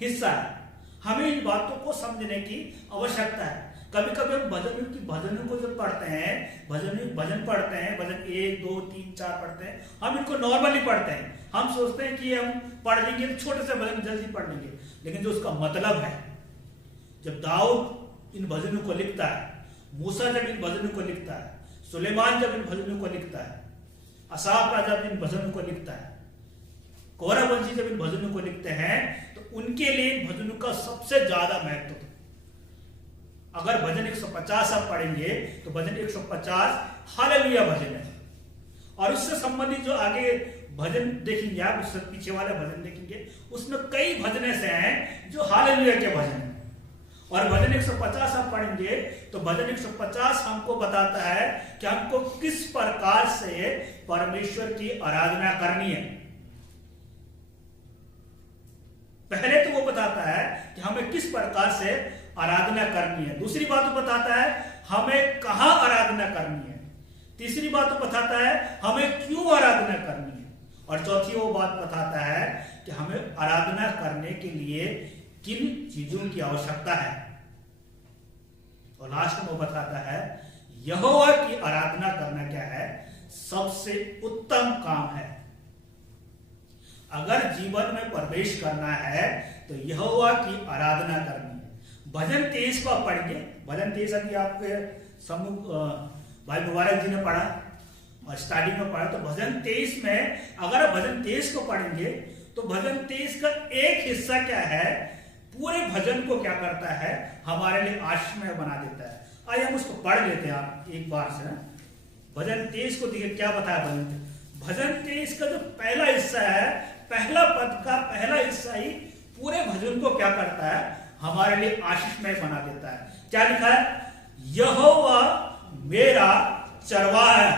हिस्सा है। हमें इन बातों को समझने की आवश्यकता है। कभी कभी हम भजनों को जब पढ़ते हैं, भजन पढ़ते हैं, भजन 1 2 3 4 पढ़ते हैं, हम इनको नॉर्मली पढ़ते हैं। हम सोचते हैं कि हम पढ़ लेंगे तो छोटे से भजन जल्दी पढ़ लेंगे, लेकिन जो उसका मतलब है, जब दाऊद इन भजनों को लिखता है, मूसा जब इन भजनों को लिखता है, सुलेमान जब इन भजनों को लिखता है, असाफ राजा जब इन भजनों को लिखता है, कोरह वंशी जब इन भजनों को लिखते हैं, तो उनके लिए इन भजनों का सबसे ज्यादा महत्व था। अगर भजन 150 आप पढ़ेंगे तो भजन 150 हालेलुया भजन है, और उससे संबंधित जो आगे भजन देखेंगे आप, उससे पीछे वाला भजन देखेंगे, उसमें कई भजन ऐसे हैं जो हालेलुया के भजन हैं। और भजन 150 आप पढ़ेंगे तो भजन 150 हमको बताता है कि हमको किस प्रकार से परमेश्वर की आराधना करनी है। पहले तो वो बताता है कि हमें किस प्रकार से आराधना करनी है, दूसरी बात वो बताता है हमें कहां आराधना करनी है, तीसरी बात वो बताता है हमें क्यों आराधना करनी है, और चौथी वो बात बताता है कि हमें आराधना करने के लिए किन चीजों की आवश्यकता है, और लास्ट में वो बताता है यहोवा की आराधना करना क्या है, सबसे उत्तम काम है। अगर जीवन में प्रवेश करना है तो यहोवा की आराधना करनी है। भजन 23 को आप पढ़ेंगे, भजन 23 अभी आपके सम्मुख भाई मुबारक जी ने पढ़ा और स्टार्टिंग में पढ़ा, तो भजन 23 में अगर आप भजन 23 को पढ़ेंगे तो भजन 23 का एक हिस्सा क्या है, पूरे भजन को क्या करता है, हमारे लिए आशीषमय बना देता है। आइए हम उसको पढ़ लेते हैं आप एक बार से। भजन 23 को देखिए क्या बताया भजन 23 का जो पहला हिस्सा है, पहला पद का पहला हिस्सा ही पूरे भजन को क्या करता है, हमारे लिए आशीषमय बना देता है। क्या लिखा है, यहोवा मेरा चरवाहा है।